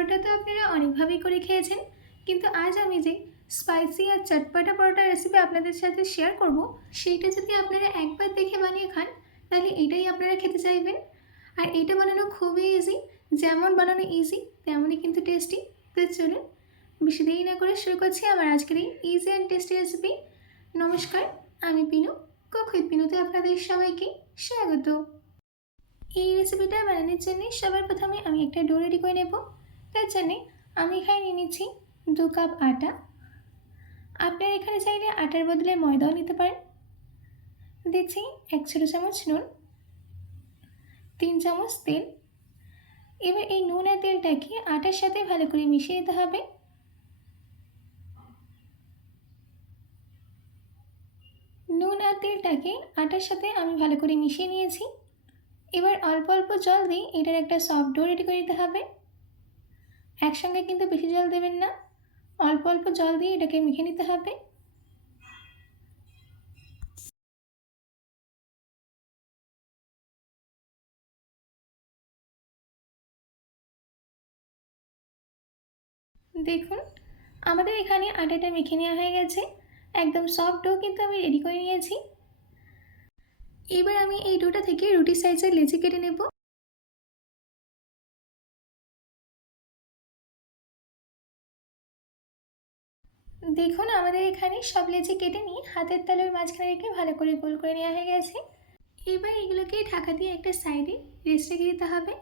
পরোটা তো আপনারা অনেকভাবেই করে খেয়েছেন, কিন্তু আজ আমি যে স্পাইসি আর চটপটা পরোটা রেসিপি আপনাদের সাথে শেয়ার করব, সেইটা যদি আপনারা একবার দেখে বানিয়ে খান তাহলে এটাই আপনারা খেতে চাইবেন। আর এটা বানানো খুবই ইজি, যেমন বানানো ইজি তেমনই কিন্তু টেস্টি। তো চলুন বেশি দেরি না করে শুরু করছি আমার আজকের এই ইজি অ্যান্ড টেস্টি রেসিপি। নমস্কার, আমি পিনু, কুক উইথ পিনুতে আপনাদের সবাইকে স্বাগত। এই রেসিপিটা বানানোর জন্য সবার প্রথমে আমি একটা ডো রেডি করে নেব। তার জন্যে আমি এখানে নিয়ে নিচ্ছি 2 কাপ আটা। আপনারা এখানে চাইলে আটার বদলে ময়দাও নিতে পারেন। দিচ্ছি 1 ছোটো চামচ নুন, 3 চামচ তেল। এবার এই নুন আর তেলটাকে আটার সাথে ভালো করে মিশিয়ে নিতে হবে। নুন আর তেলটাকে আটার সাথে আমি ভালো করে মিশিয়ে নিয়েছি। এবার অল্প অল্প জল দিয়ে এটার একটা সফট ডো রেডি করে নিতে হবে। একসঙ্গে কিন্তু বেশি জল দেবেন না, অল্প অল্প জল দিয়ে এটাকে মেখে নিতে হবে। দেখুন আমাদের এখানে আটাটা মেখে নেওয়া হয়ে গেছে, একদম সফট ডো কিন্তু আমি রেডি করে নিয়েছি। এবার আমি এই ডোটা থেকে রুটি সাইজের লেচি কেটে নেব। দেখুন আমাদের এখানে সব লেচি কেটে নিয়ে হাতের তালুর মাঝখানে রেখে ভালো করে গোল করে নেওয়া হয়ে গেছে। এবার এগুলোকে ঢাকা দিয়ে একটা সাইডে রেস্ট রেখে দিতে হবে,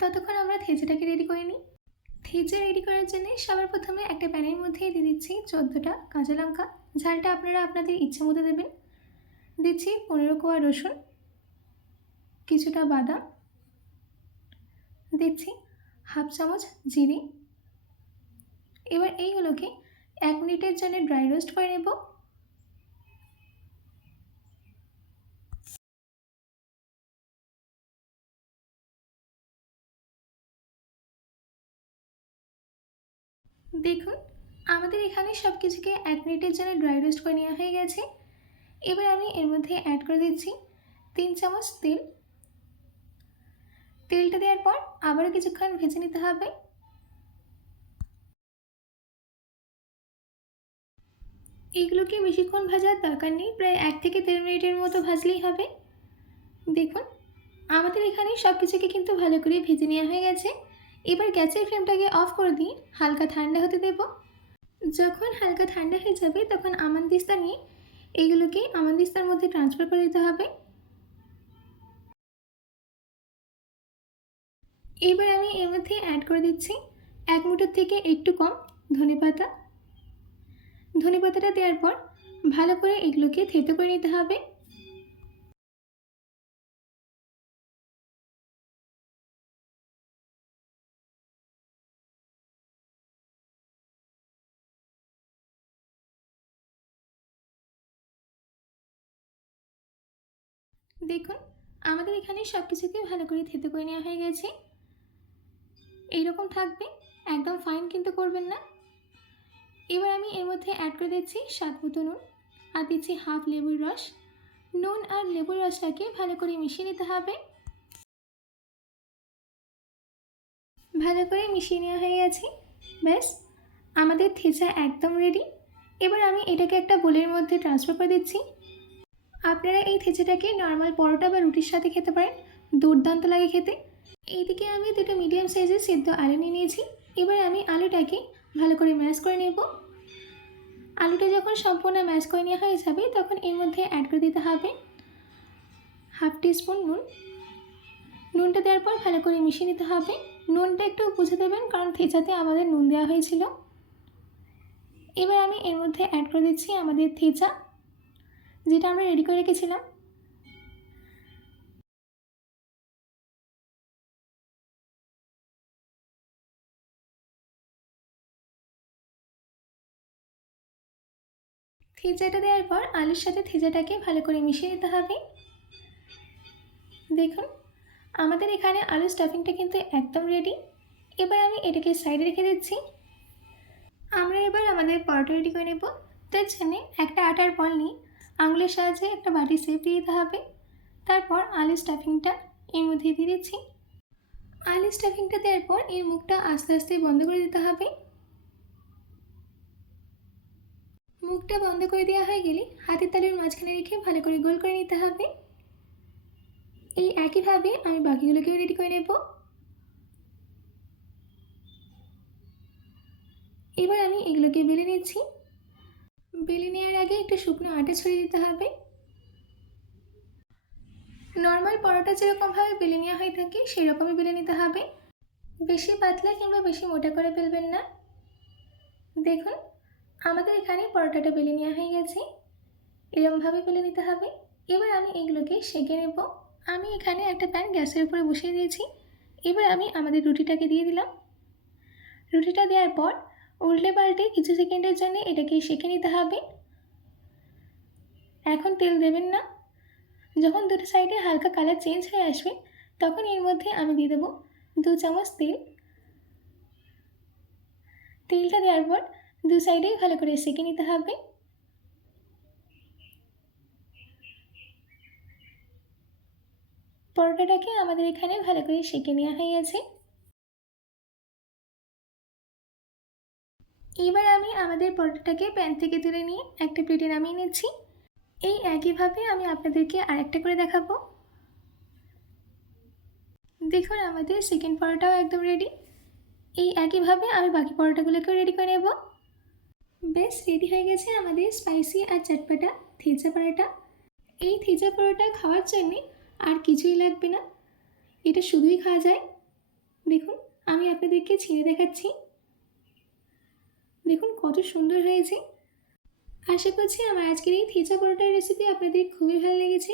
ততক্ষণ আমরা থেজেটাকে রেডি করে নিই। থেজে রেডি করার জন্য সবার প্রথমে একটা প্যানের মধ্যে দিয়ে দিচ্ছি 14টা কাঁচা লঙ্কা, ঝালটা আপনারা আপনাদের ইচ্ছে মতো দেবেন। দিচ্ছি 15 কোয়া রসুন, কিছুটা বাদাম, দিচ্ছি হাফ চামচ জিরে। এবার এইগুলোকে 1 মিনিটের জন্য ড্রাই রোস্ট করে নেব। দেখুন আমাদের এখানে সব কিছুকে 1 মিনিটের জন্য ড্রাই রোস্ট করে নেওয়া হয়ে গেছে। এবার আমি এর মধ্যে অ্যাড করে দিচ্ছি 3 চামচ তেল। তেলটা দেওয়ার পর আবারও কিছুক্ষণ ভেজে নিতে হবে। এইগুলোকে বেশিক্ষণ ভাজার দরকার নেই, প্রায় 1 থেকে 1.5 মিনিটের মতো ভাজলেই হবে। দেখুন আমাদের এখানে সব কিছুকে কিন্তু ভালো করে ভেজে নেওয়া হয়ে গেছে। এবার গ্যাসের ফ্লেমটাকে অফ করে দিয়ে হালকা ঠান্ডা হতে দেব। যখন হালকা ঠান্ডা হয়ে যাবে তখন আমানদিস্তা নিয়ে এইগুলোকে আমানদিস্তার মধ্যে ট্রান্সফার করে দিতে হবে। এবার আমি এর মধ্যে অ্যাড করে দিচ্ছি 1 মুঠোর থেকে একটু কম ধনেপাতা। ধনেপাতাটা দেওয়ার পর ভালো করে এগুলোকে থেতো করে নিতে হবে। দেখুন আমাদের এখানে সব কিছুকে ভালো করে থেতো করে নেওয়া হয়ে গেছে। এইরকম থাকবে, একদম ফাইন কিন্তু করবেন না। এবার আমি এর মধ্যে অ্যাড করে দিচ্ছি স্বাদ মতো নুন আর দিচ্ছি হাফ লেবুর রস। নুন আর লেবুর রসটাকে ভালো করে মিশিয়ে নিতে হবে। ভালো করে মিশিয়ে নেওয়া হয়ে গেছে, ব্যাস আমাদের থেচা একদম রেডি। এবার আমি এটাকে একটা বোলের মধ্যে ট্রান্সফার করে দিচ্ছি। আপনারা এই থেচাটাকে নর্মাল পরোটা বা রুটির সাথে খেতে পারেন, দুর্দান্ত লাগে খেতে। এইদিকে আমি 2টা মিডিয়াম সাইজের সেদ্ধ আলু নিয়ে নিয়েছি। এবার আমি আলুটাকে ভালো করে ম্যাশ করে নেব। আলুটা যখন সম্পূর্ণ ম্যাশ করে নেওয়া হয়ে যাবে তখন এর মধ্যে অ্যাড করে দিতে হবে হাফ টিস্পুন নুন। নুনটা দেওয়ার পর ভালো করে মিশিয়ে নিতে হবে। নুনটা একটু বুঝে দেবেন কারণ থেচাতে আমাদের নুন দেওয়া হয়েছিল। এবার আমি এর মধ্যে অ্যাড করে দিচ্ছি আমাদের থেচা, যেটা আমরা রেডি করে রেখেছিলাম। থেচাটা দেওয়ার পর আলুর সাথে থেচাটাকে ভালো করে মিশিয়ে নিতে হবে। দেখুন আমাদের এখানে আলু স্টাফিংটা কিন্তু একদম রেডি। এবার আমি এটাকে সাইডে রেখে দিচ্ছি। আমরা এবার আমাদের পরোটা রেডি করে নেব। তার জন্যে একটা আটার বল নিয়ে আঙুলের সাহায্যে একটা বাটি শেপ দিয়ে দিতে হবে। তারপর আলু স্টাফিংটা এর মধ্যে দিয়ে দিচ্ছি। আলু স্টাফিংটা দেওয়ার পর এর মুখটা আস্তে আস্তে বন্ধ করে দিতে হবে। মুখটা বন্ধ করে দেওয়া হয়ে গেলে হাতের তালুর মাঝখানে রেখে ভালো করে গোল করে নিতে হবে। এই একইভাবে আমি বাকিগুলোকেও রেডি করে নেব। এবার আমি এগুলোকে বেলে নিচ্ছি। বেলে নেওয়ার আগে একটু শুকনো আটা ছড়িয়ে দিতে হবে। নর্মাল পরোটা যেরকমভাবে বেলে নেওয়া হয়ে থাকে সেরকমই বেলে নিতে হবে। বেশি পাতলা কিংবা বেশি মোটা করে বেলবেন না। দেখুন আমাদের এখানে পরোটাটা বেলে নেওয়া হয়ে গেছে, এরকমভাবে বেলে নিতে হবে। এবার আমি এগুলোকে সেঁকে নেব। আমি এখানে একটা প্যান গ্যাসের উপরে বসিয়ে দিয়েছি। এবার আমি আমাদের রুটিটাকে দিয়ে দিলাম। রুটিটা দেওয়ার পর উল্টে পাল্টে কিছু সেকেন্ডের জন্য এটাকে সেঁকে নিতে হবে। এখন তেল দেবেন না। যখন দুটো সাইডে হালকা কালার চেঞ্জ হয়ে আসবে তখন এর মধ্যে আমি দিয়ে দেবো 2 চামচ তেল। তেলটা দেওয়ার পর দু সাইডেই ভালো করে সেঁকে নিতে হবে। পরোটাটাকে আমাদের এখানে ভালো করে সেঁকে নেওয়া হয়ে গেছে। এবার আমি আমাদের পরোটাটাকে প্যান থেকে তুলে নিয়ে একটা প্লেটে নামিয়ে নিচ্ছি। এই একইভাবে আমি আপনাদেরকে আরেকটা করে দেখাবো। দেখুন আমাদের সেকেন্ড পরোটাও একদম রেডি। এই একইভাবে আমি বাকি পরোটাগুলোকেও রেডি করে নেব। বেশ রেডি হয়ে গেছে আমাদের স্পাইসি আর চটপটা থেজা পরোটা। এই থেজা পরোটা খাওয়ার জন্যে আর কিছুই লাগবে না, এটা শুধুই খাওয়া যায়। দেখুন আমি আপনাদেরকে ছিঁড়ে দেখাচ্ছি। দেখুন কত সুন্দর হয়েছে। আশা করছি আমার আজকের এই থেজা পরোটার রেসিপি আপনাদের খুবই ভালো লেগেছে।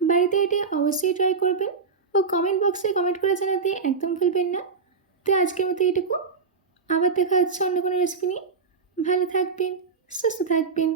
বাড়িতে এটি অবশ্যই ট্রাই করবেন ও কমেন্ট বক্সে কমেন্ট করে জানাতে একদম ভুলবেন না। তো আজকের মতো এটুকু, আবার দেখা হচ্ছে অন্য কোনো রেসিপি নিয়ে। ভালো থাকবেন, সুস্থ থাকবেন।